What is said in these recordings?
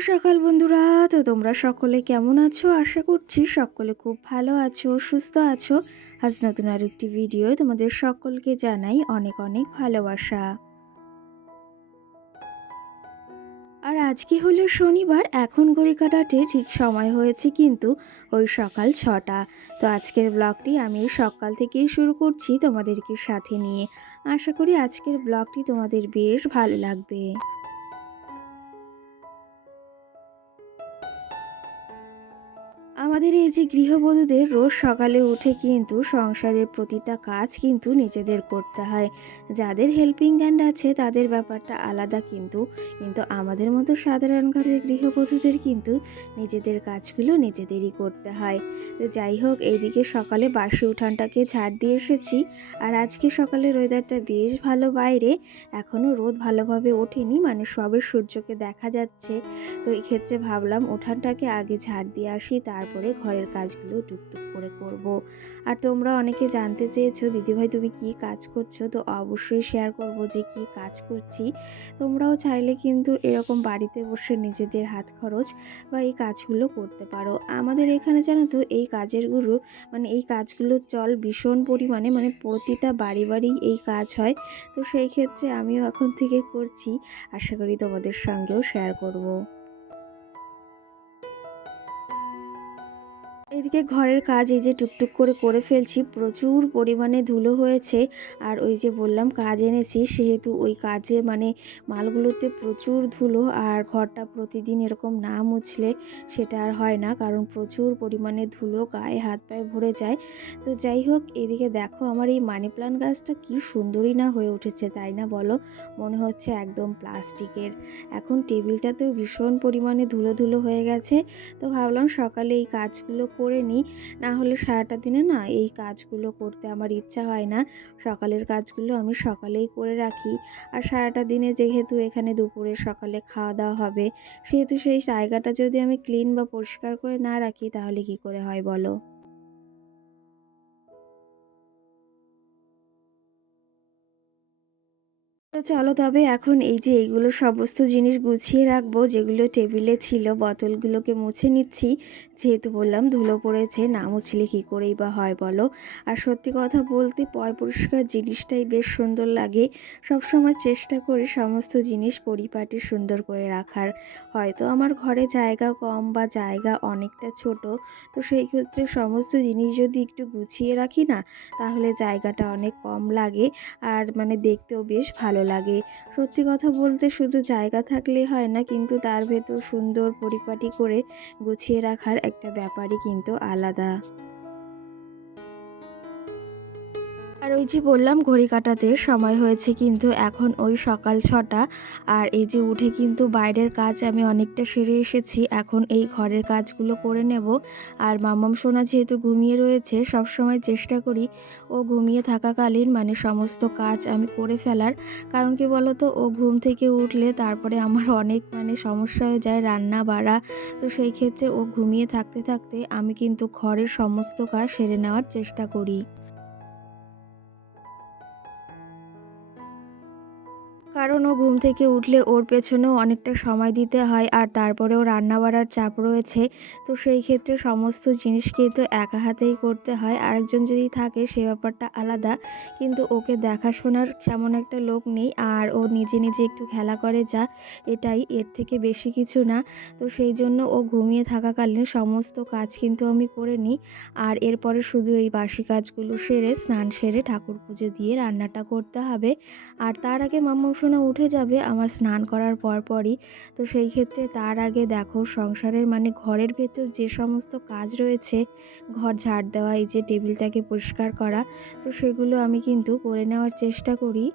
সকাল বন্ধুরা। তো তোমরা সকলে কেমন আছো? আশা করছি সকলে খুব ভালো আছো, সুস্থ আছো। আজ নতুন আরেকটি ভিডিও তোমাদের সকলকে জানাই অনেক অনেক ভালোবাসা। আর আজকে হলো শনিবার, এখন ঘড়ি কাটাতে ঠিক সময় হয়েছে কিন্তু ওই সকাল 6টা। তো আজকের ব্লগটি আমি সকাল থেকেই শুরু করছি তোমাদেরকে সাথে নিয়ে। আশা করি আজকের ব্লগটি তোমাদের বেশ ভালো লাগবে। আমাদের এই যে গৃহবধূদের রোজ সকালে উঠে কিন্তু সংসারের প্রতিটা কাজ কিন্তু নিজেদের করতে হয়। যাদের হেল্পিং হ্যান্ড আছে তাদের ব্যাপারটা আলাদা, কিন্তু কিন্তু আমাদের মতো সাধারণ ঘরের গৃহবধূদের কিন্তু নিজেদের কাজগুলো নিজেদেরই করতে হয়। তো যাই হোক, এইদিকে সকালে বাসি উঠানটাকে ঝাড় দিয়ে এসেছি। আর আজকে সকালের ওয়েদারটা বেশ ভালো বাইরে। এখনও রোদ ভালোভাবে ওঠেনি, মানে সবে সূর্যকে দেখা যাচ্ছে। তো এই ক্ষেত্রে ভাবলাম উঠানটাকে আগে ঝাড় দিয়ে আসি, তারপরে ঘরের কাজগুলো টুকটুক করে করব। আর তোমরা অনেকে জানতে চেয়েছো দিদিভাই তুমি কি কাজ করছো, তো অবশ্যই শেয়ার করব যে কি কাজ করছি। তোমরাও চাইলে কিন্তু এরকম বাড়িতে বসে নিজেদের হাত খরচ বা এই কাজগুলো করতে পারো। আমাদের এখানে জানো তো এই কাজের গুরু, মানে এই কাজগুলোর চল ভীষণ পরিমাণে, মানে প্রতিটা বাড়ি বাড়ি এই কাজ হয়। তো সেই ক্ষেত্রে আমিও এখন থেকে করছি, আশা করি তোমাদের সঙ্গেও শেয়ার করব। এদিকে ঘরের কাজ এই যে টুকটুক করে করে ফেলছি, প্রচুর পরিমাণে ধুলো হয়েছে। আর ওই যে বললাম কাজ এনেছি, সেহেতু ওই কাজে মানে মালগুলোতে প্রচুর ধুলো। আর ঘরটা প্রতিদিন এরকম না মুছলে সেটা আর হয় না, কারণ প্রচুর পরিমাণে ধুলো গায়ে হাত পায়ে ভরে যায়। তো যাই হোক, এদিকে দেখো আমার এই মানি প্লান্ট গাছটা কি সুন্দরই না হয়ে উঠেছে, তাই না বলো? মনে হচ্ছে একদম প্লাস্টিকের। এখন টেবিলটাতেও ভীষণ পরিমাণে ধুলো ধুলো হয়ে গেছে। তো ভাবলাম সকালে এই কাজগুলো করে নিই, না হলে সারাটা দিনে না এই কাজগুলো করতে আমার ইচ্ছা হয় না। সকালের কাজগুলো আমি সকালেই করে রাখি। আর সারাটা দিনে যেহেতু এখানে দুপুরে সকালে খাওয়া দাওয়া হবে, সেহেতু সেই জায়গাটা যদি আমি ক্লিন বা পরিষ্কার করে না রাখি তাহলে কি করে হয় বলো? তো চলো তবে এখন এই যে এইগুলো সমস্ত জিনিস গুছিয়ে রাখবো, যেগুলো টেবিলে ছিল বোতলগুলোকে মুছে নিচ্ছি। যেহেতু বললাম ধুলো পড়েছে, না মুছলে কী করেই বা হয় বলো? আর সত্যি কথা বলতে পয় পরিষ্কার জিনিসটাই বেশ সুন্দর লাগে। সবসময় চেষ্টা করি সমস্ত জিনিস পরিপাটি সুন্দর করে রাখার। হয়তো আমার ঘরে জায়গা কম বা জায়গা অনেকটা ছোট, তো সেই ক্ষেত্রে সমস্ত জিনিস যদি একটু গুছিয়ে রাখি না, তাহলে জায়গাটা অনেক কম লাগে। আর মানে দেখতেও বেশ ভালো লাগে। সত্যি কথা বলতে শুধু জায়গা থাকলেই হয় না, কিন্তু তার ভেতর সুন্দর পরিপাটি করে গুছিয়ে রাখার একটা ব্যাপারই কিন্তু আলাদা। আর ওই যে বললাম ঘড়ি কাঁটাতে সময় হয়েছে কিন্তু এখন ওই সকাল 6টা। আর এই যে উঠে কিন্তু বাইরের কাজ আমি অনেকটা সেরে এসেছি, এখন এই ঘরের কাজগুলো করে নেব। আর মাম্মাম সোনা যেহেতু ঘুমিয়ে রয়েছে, সবসময় চেষ্টা করি ও ঘুমিয়ে থাকাকালীন মানে সমস্ত কাজ আমি করে ফেলার। কারণ কি বলতো, ও ঘুম থেকে উঠলে তারপরে আমার অনেক মানে সমস্যা হয়ে যায় রান্না বাড়া। তো সেই ক্ষেত্রে ও ঘুমিয়ে থাকতে থাকতে আমি কিন্তু ঘরের সমস্ত কাজ সেরে নেওয়ার চেষ্টা করি। কারণ ও ঘুম থেকে উঠলে ওর পেছনেও অনেকটা সময় দিতে হয়, আর তারপরেও রান্না বাড়ার চাপ রয়েছে। তো সেই ক্ষেত্রে সমস্ত জিনিস কিন্তু একা হাতেই করতে হয়। আরেকজন যদি থাকে সে ব্যাপারটা আলাদা, কিন্তু ওকে দেখাশোনার তেমন একটা লোক নেই। আর ও নিজে নিজে একটু খেলা করে যা, এটাই, এর থেকে বেশি কিছু না। তো সেই জন্য ও ঘুমিয়ে থাকাকালীন সমস্ত কাজ কিন্তু আমি করে নিই। আর এরপরে শুধু এই বাসি কাজগুলো সেরে স্নান সেরে ঠাকুর পুজো দিয়ে রান্নাটা করতে হবে। আর তার আগে মাম্মাম সোনা উঠে যাবে আমার স্নান করার পরপরই। তো সেই ক্ষেত্রে তার আগে দেখো সংসারের মানে ঘরের ভেতর যে সমস্ত কাজ রয়েছে, ঘর ঝাড় দেওয়া, এই যে টেবিলটাকে পরিষ্কার করা, তো সেগুলো আমি কিন্তু করে নেওয়ার চেষ্টা করি।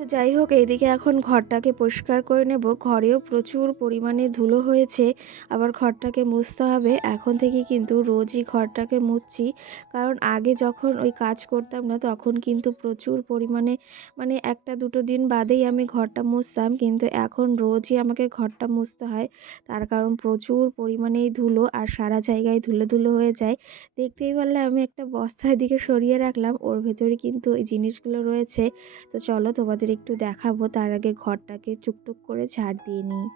তো যাই হোক, এইদিকে এখন ঘরটাকে পরিষ্কার করে নেব। ঘরেও প্রচুর পরিমাণে ধুলো হয়েছে, আবার ঘরটাকে মুছতে হবে। এখন থেকে কিন্তু রোজই ঘরটাকে মুছছি, কারণ আগে যখন ওই কাজ করতাম না তখন কিন্তু প্রচুর পরিমাণে মানে একটা দুটো দিন বাদেই আমি ঘরটা মুছতাম, কিন্তু এখন রোজই আমাকে ঘরটা মুছতে হয়। তার কারণ প্রচুর পরিমাণেই ধুলো, আর সারা জায়গায় ধুলো ধুলো হয়ে যায়। দেখতেই পারলে আমি একটা বস্তা এদিকে সরিয়ে রাখলাম, ওর ভেতরে কিন্তু এই জিনিসগুলো রয়েছে। তো চলো তোমাদের তোমাদের একটু দেখাবো। তার আগে ঘরটাকে টুকটুক করে ঝাড় দিয়ে নিই।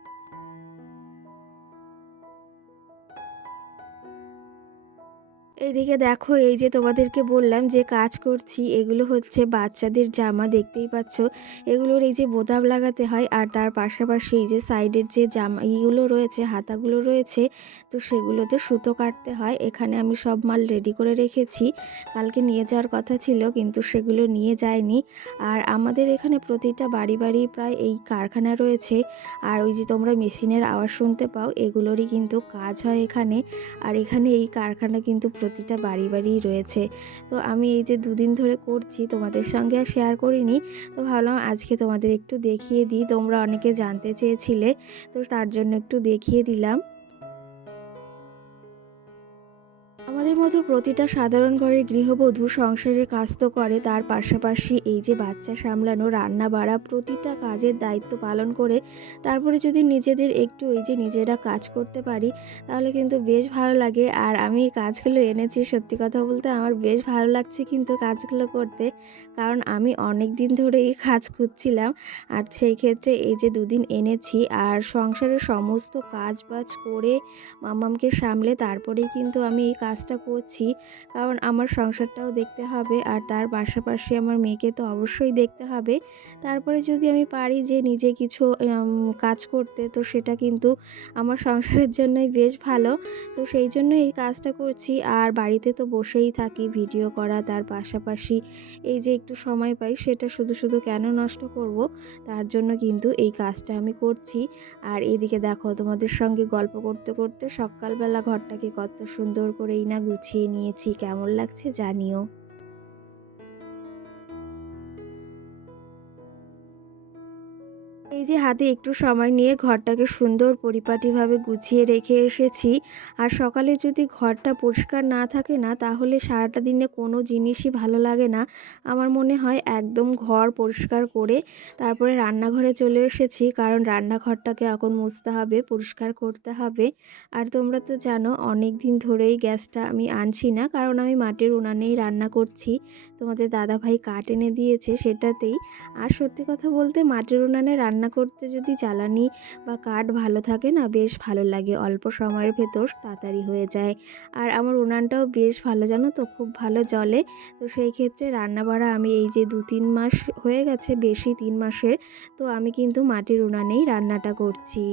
এইদিকে দেখো, এই যে তোমাদেরকে বললাম যে কাজ করছি, এগুলো হচ্ছে বাচ্চাদের জামা, দেখতেই পাচ্ছ। এগুলোর এই যে বোতাম লাগাতে হয়, আর তার পাশাপাশি এই যে সাইডের যে জামা এইগুলো রয়েছে, হাতাগুলো রয়েছে, তো সেগুলোতে সুতো কাটতে হয়। এখানে আমি সব মাল রেডি করে রেখেছি, কালকে নিয়ে যাওয়ার কথা ছিল কিন্তু সেগুলো নিয়ে যায়নি। আর আমাদের এখানে প্রতিটা বাড়ি বাড়ি প্রায় এই কারখানা রয়েছে। আর ওই যে তোমরা মেশিনের আওয়াজ শুনতে পাও, এগুলোরই কিন্তু কাজ হয় এখানে। আর এখানে এই কারখানা কিন্তু প্রতিটা বাড়ি বাড়িই রয়েছে। তো আমি এই যে দুদিন ধরে করছি, তোমাদের সঙ্গে আর শেয়ার করিনি, তো ভাবলাম আজকে তোমাদের একটু দেখিয়ে দিই। তোমরা অনেকে জানতে চেয়েছিলে, তো তার জন্য একটু দেখিয়ে দিলাম। আমাদের মতো প্রতিটা সাধারণ ঘরের গৃহবধূ সংসারের কাজ তো করে, তার পাশাপাশি এই যে বাচ্চা সামলানো, রান্না বাড়া, প্রতিটা কাজের দায়িত্ব পালন করে তারপরে যদি নিজেদের একটু এই যে নিজেরা কাজ করতে পারি, তাহলে কিন্তু বেশ ভালো লাগে। আর আমি এই কাজগুলো এনেছি, সত্যি কথা বলতে আমার বেশ ভালো লাগছে কিন্তু কাজগুলো করতে, কারণ আমি অনেক দিন ধরে এই কাজ খুঁজছিলাম। আর সেই ক্ষেত্রে এই যে দুদিন এনেছি, আর সংসারের সমস্ত কাজ বাজ করে মাম্মামকে সামলে তারপরেই কিন্তু আমি এই কাজটা করছি, কারণ আমার সংসারটাও দেখতে হবে, আর তার পাশাপাশি আমার মেয়েকে তো অবশ্যই দেখতে হবে। তারপরে যদি আমি পারি যে নিজে কিছু কাজ করতে, তো সেটা কিন্তু আমার সংসারের জন্যই বেশ ভালো। তো সেই জন্য এই কাজটা করছি। আর বাড়িতে তো বসেই থাকি, ভিডিও করা, তার পাশাপাশি এই যে একটু সময় পাই সেটা শুধু শুধু কেন নষ্ট করব, তার জন্য কিন্তু এই কাজটা আমি করছি। আর এদিকে দেখো, তোমাদের সঙ্গে গল্প করতে করতে সকালবেলা ঘরটাকে কত সুন্দর করেই না গুছিয়ে নিয়েছি। কেমন লাগছে জানিও। এই যে হাতে একটু সময় নিয়ে ঘরটাকে সুন্দর পরিপাটিভাবে গুছিয়ে রেখে এসেছি। আর সকালে যদি ঘরটা পরিষ্কার না থাকে না, তাহলে সারাটা দিনে কোনো জিনিসই ভালো লাগে না। আমার মনে হয় একদম ঘর পরিষ্কার করে তারপরে রান্নাঘরে চলে এসেছি, কারণ রান্নাঘরটাকে এখন মুছতে হবে, পরিষ্কার করতে হবে। আর তোমরা তো জানো অনেক দিন ধরেই গ্যাসটা আমি আনছি না, কারণ আমি মাটির উনানেই রান্না করছি। তোমাদের দাদাভাই কাঠ এনে দিয়েছে সেটাতেই। আর সত্যি কথা বলতে মাটির উনানে রান্না করতে যদি জ্বালানি বা কাঠ ভালো থাকে না, বেশ ভালো লাগে, অল্প সময়ের ভেতর তাড়াতাড়ি হয়ে যায়। আর আমার উনানটাও বেশ ভালো, জানো তো, খুব ভালো জ্বলে। তো সেই ক্ষেত্রে রান্না বাড়া আমি এই যে 2-3 মাস হয়ে গেছে, বেশি 3 মাসের, তো আমি কিন্তু মাটির উনানেই রান্নাটা করছি।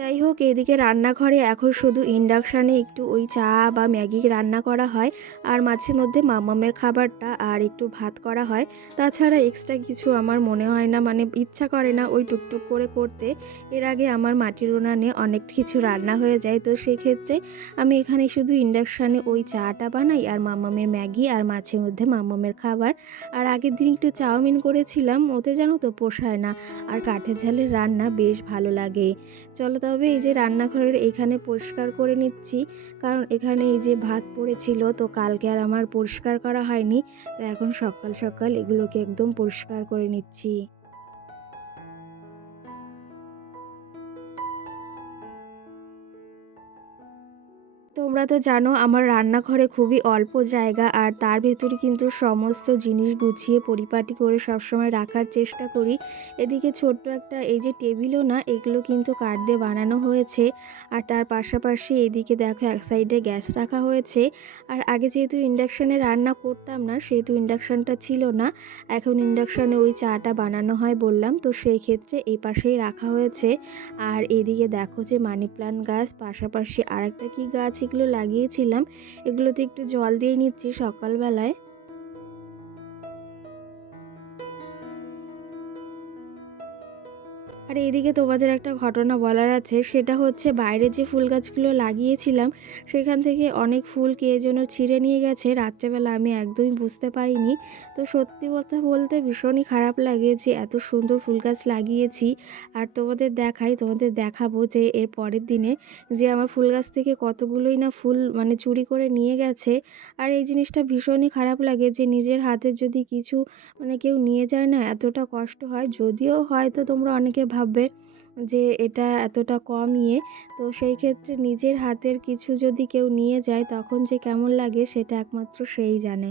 যাই হোক, এদিকে রান্নাঘরে এখন শুধু ইন্ডাকশানে একটু ওই চা বা ম্যাগি রান্না করা হয়, আর মাঝে মধ্যে মামামের খাবারটা আর একটু ভাত করা হয়। তাছাড়া এক্সট্রা কিছু আমার মনে হয় না, মানে ইচ্ছা করে না ওই টুকটুক করে করতে। এর আগে আমার মাটির উনানে অনেক কিছু রান্না হয়ে যায়, তো সেক্ষেত্রে আমি এখানে শুধু ইন্ডাকশানে ওই চাটা বানাই, আর মামামের ম্যাগি, আর মাঝে মধ্যে মামামের খাবার। আর আগের দিন একটু চাউমিন করেছিলাম, ওতে জানো তো পোষায় না, আর কাঠের ঝালের রান্না বেশ ভালো লাগে। চলো তবে এই যে রান্নাঘরের এখানে পরিষ্কার করে নিচ্ছি, কারণ এখানে এই যে ভাত পড়েছিল, তো কালকে আর আমার পরিষ্কার করা হয়নি, তো এখন সকাল সকাল এগুলোকে একদম পরিষ্কার করে নিচ্ছি। তোমরা তো জানো আমার রান্নাঘরে খুবই অল্প জায়গা, আর তার ভেতরে কিন্তু সমস্ত জিনিস গুছিয়ে পরিপাটি করে সবসময় রাখার চেষ্টা করি। এদিকে ছোট্ট একটা এই যে টেবিলও না, এগুলো কিন্তু কাঠ দিয়ে বানানো হয়েছে। আর তার পাশাপাশি এদিকে দেখো এক সাইডে গ্যাস রাখা হয়েছে। আর আগে যেহেতু ইন্ডাকশানে রান্না করতাম না, সেহেতু ইন্ডাকশানটা ছিল না, এখন ইন্ডাকশানে ওই চাটা বানানো হয় বললাম, তো সেই ক্ষেত্রে এই পাশেই রাখা হয়েছে। আর এদিকে দেখো যে মানি প্ল্যান্ট গাছ, পাশাপাশি আরেকটা কি গাছ এগুলো লাগিয়েছিলাম, এগুলোতে একটু জল দিয়ে নিচ্ছি সকালবেলায়। আর এইদিকে তোমাদের একটা ঘটনা বলার আছে, সেটা হচ্ছে বাইরে যে ফুল গাছগুলো লাগিয়েছিলাম সেখান থেকে অনেক ফুল কে যেন ছিঁড়ে নিয়ে গেছে রাত্রেবেলা, আমি একদমই বুঝতে পারিনি। তো সত্যি কথা বলতে ভীষণই খারাপ লাগে যে এত সুন্দর ফুল গাছ লাগিয়েছি, আর তোমাদের দেখাবো যে এর পরের দিনে যে আমার ফুল গাছ থেকে কতগুলোই না ফুল মানে চুরি করে নিয়ে গেছে। আর এই জিনিসটা ভীষণই খারাপ লাগে যে নিজের হাতে যদি কিছু মানে কেউ নিয়ে যায় না, এতটা কষ্ট হয়। যদিও হয়তো তোমরা অনেকে ভাববে যে এটা এতটা কম ইয়ে, তো সেই ক্ষেত্রে নিজের হাতের কিছু যদি কেউ নিয়ে যায় তখন যে কেমন লাগে সেটা একমাত্র সেই জানে।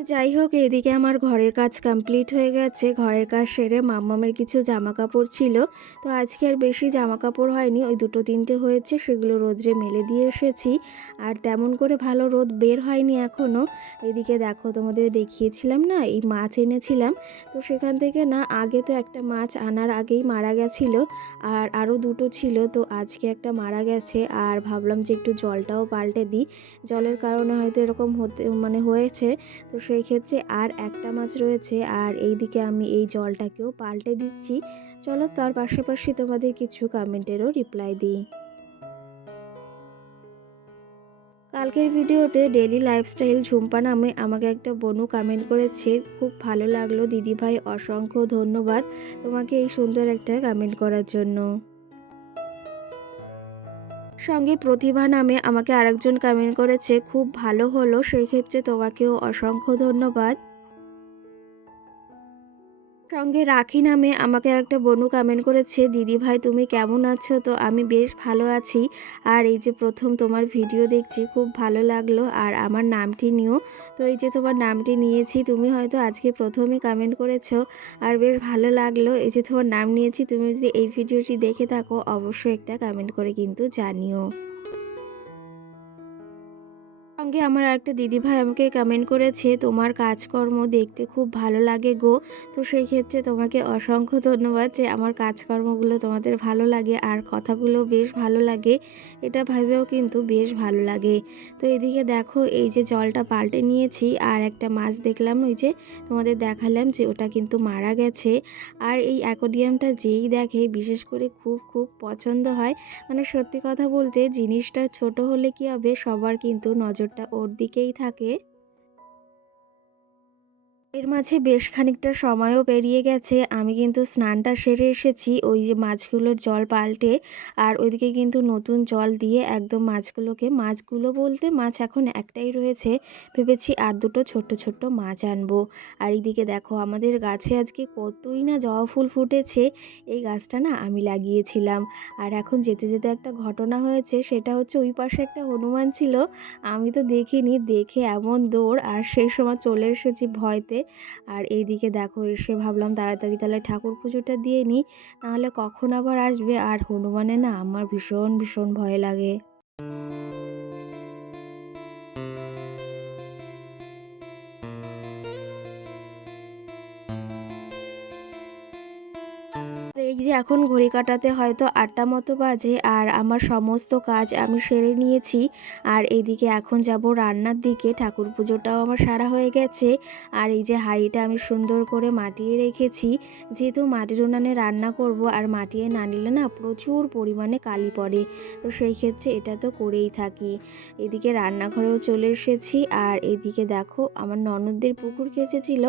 তো যাই হোক, এদিকে আমার ঘরের কাজ কমপ্লিট হয়ে গেছে। ঘরের কাজ সেরে মাম্মামের কিছু জামা কাপড় ছিল, তো আজকে আর বেশি জামা কাপড় হয়নি, ওই 2-3টে হয়েছে, সেগুলো রোদ্রে মেলে দিয়ে এসেছি। আর তেমন করে ভালো রোদ বের হয়নি এখনও। এদিকে দেখো, তোমাদের দেখিয়েছিলাম না এই মাছ এনেছিলাম, তো সেখান থেকে না আগে তো একটা মাছ আনার আগেই মারা গেছিলো, আর আরও 2টো ছিল, তো আজকে একটা মারা গেছে। আর ভাবলাম যে একটু জলটাও পাল্টে দিই, জলের কারণে হয়তো এরকম হয়েছে। তো সেই ক্ষেত্রে আর একটা মাছ রয়েছে, আর এইদিকে আমি এই জলটাকেও পাল্টে দিচ্ছি। চলো, তার পাশাপাশি তোমাদের কিছু কমেন্টেরও রিপ্লাই দিই। কালকের ভিডিওতে ডেইলি লাইফস্টাইল ঝুম্পা নামে আমাকে একটা বনু কমেন্ট করেছে, খুব ভালো লাগলো দিদিভাই, অসংখ্য ধন্যবাদ তোমাকে এই সুন্দর একটা কমেন্ট করার জন্য। সঙ্গে প্রতিভা নামে আমাকে আরেকজন কমেন্ট করেছে, খুব ভালো হলো, সেই ক্ষেত্রে তোমাকেও অসংখ্য ধন্যবাদ। সঙ্গে রাখি নামে আমাকে একটা বনু কমেন্ট করেছে, দিদিভাই তুমি কেমন আছো? তো আমি বেশ ভালো আছি, আর এই যে প্রথম তোমার ভিডিও দেখছি, খুব ভালো লাগলো, আর আমার নামটি নিও। তো এই যে তোমার নামটি নিয়েছি, তুমি হয়তো আজকে প্রথমে কমেন্ট করেছো, আর বেশ ভালো লাগলো, এই যে তোমার নাম নিয়েছি। তুমি যদি এই ভিডিওটি দেখে থাকো, অবশ্যই একটা কমেন্ট করে কিন্তু জানিও। সঙ্গে আমার একটা দিদিভাই আমাকে কমেন্ট করেছে, তোমার কাজকর্ম দেখতে খুব ভালো লাগে গো। তো সেই ক্ষেত্রে তোমাকে অসংখ্য ধন্যবাদ যে আমার কাজকর্মগুলো তোমাদের ভালো লাগে, আর কথাগুলো বেশ ভালো লাগে, এটা ভেবেও কিন্তু বেশ ভালো লাগে। তো এদিকে দেখো, এই যে জলটা পাল্টে নিয়েছি, আর একটা মাছ দেখলাম, ওই যে তোমাদের দেখালাম যে ওটা কিন্তু মারা গেছে। আর এই অ্যাকোরিয়ামটা যেই দেখে বিশেষ করে খুব খুব পছন্দ হয়। মানে সত্যি কথা বলতে, জিনিসটা ছোট হলে কি হবে, সবার কিন্তু নজরটা ওর দিকেই থাকে। এর মাঝে বেশ খানিকটা সময়ও পেরিয়ে গেছে, আমি কিন্তু স্নানটা সেরে এসেছি ওই যে মাছগুলোর জল পাল্টে, আর ওইদিকে কিন্তু নতুন জল দিয়ে একদম মাছগুলো বলতে মাছ এখন একটাই রয়েছে, ভেবেছি আর 2টো ছোট্ট ছোট্ট মাছ আনবো। আর এইদিকে দেখো, আমাদের গাছে আজকে কতই না জবা ফুল ফুটেছে, এই গাছটা না আমি লাগিয়েছিলাম। আর এখন যেতে যেতে একটা ঘটনা হয়েছে, সেটা হচ্ছে ওই পাশে একটা হনুমান ছিল, আমি তো দেখিনি, দেখে এমন দৌড়, আর সেই সময় চলে এসেছি ভয়তে। আর এইদিকে দেখো, এসে ভাবলাম তাড়াতাড়ি তাহলে ঠাকুর পুজোটা দিয়ে নিই, নাহলে কখন আবার আসবে। আর হনুমানে না আমার ভীষণ ভীষণ ভয় লাগে। আর এই যে এখন ঘড়ি কাটাতে হয়তো 8টা মতো বাজে, আর আমার সমস্ত কাজ আমি সেরে নিয়েছি। আর এইদিকে এখন যাব রান্নার দিকে, ঠাকুর পুজোটাও আমার সারা হয়ে গেছে। আর এই যে হাঁড়িটা আমি সুন্দর করে মাটিয়ে রেখেছি, যেহেতু মাটির উনানে রান্না করব, আর মাটিয়ে না নিলে না প্রচুর পরিমাণে কালি পড়ে, তো সেই ক্ষেত্রে এটা তো করেই থাকি। এদিকে রান্নাঘরেও চলে এসেছি, আর এদিকে দেখো, আমার ননদদের পুকুর কেচেছিল,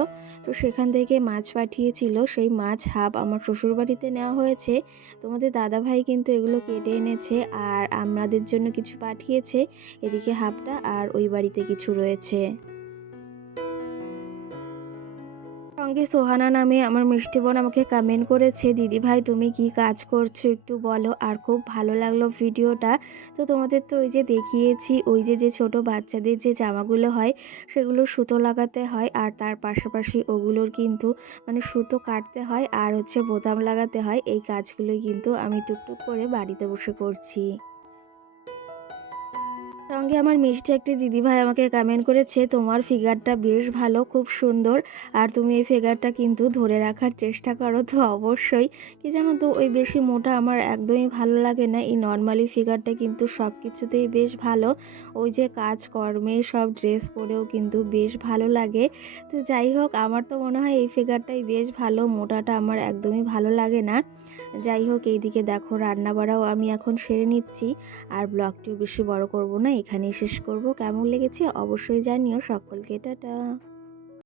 তো সেখান থেকে মাছ পাঠিয়েছিল, সেই মাছ হাফ আমার শ্বশুরবাড়িতে নেওয়া হয়েছে, তোমাদের দাদাভাই কিন্তু এগুলো কেটে এনেছে, আর আমাদের জন্য কিছু পাঠিয়েছে, এদিকে হাফটা, আর ওই বাড়িতে কিছু রয়েছে। সঙ্গে সোহানা নামে আমার মিষ্টি বোন আমাকে কমেন্ট করেছে, দিদিভাই তুমি কি কাজ করছো একটু বলো, আর খুব ভালো লাগলো ভিডিওটা। তো তোমাদের তো ওই যে দেখিয়েছি, ওই যে যে ছোট বাচ্চাদের যে জামাগুলো হয়, সেগুলো সুতো লাগাতে হয়, আর তার পাশাপাশি ওগুলোর কিন্তু মানে সুতো কাটতে হয়, আর হচ্ছে বোতাম লাগাতে হয়, এই কাজগুলোই কিন্তু আমি টুকটুক করে বাড়িতে বসে করছি। সঙ্গে আমার মিষ্টি একটি দিদিভাই আমাকে কমেন্ট করেছে, তোমার ফিগারটা বেশ ভালো, খুব সুন্দর, আর তুমি এই ফিগারটা কিন্তু ধরে রাখার চেষ্টা করো। তো অবশ্যই, কি জানো তো, ওই বেশি মোটা আমার একদমই ভালো লাগে না, এই নর্মালি ফিগারটা কিন্তু সব কিছুতেই বেশ ভালো, ওই যে কাজকর্মে সব ড্রেস পরেও কিন্তু বেশ ভালো লাগে। তো যাই হোক, আমার তো মনে হয় এই ফিগারটাই বেশ ভালো, মোটাটা আমার একদমই ভালো লাগে না। যাই হোক, এইদিকে দেখো রান্না বাড়াও আমি এখন সেরে নিচ্ছি, আর ব্লগটিও বেশি বড় করব না, এখানেই শেষ করব। কেমন লেগেছে অবশ্যই জানিও। সকলকে টাটা।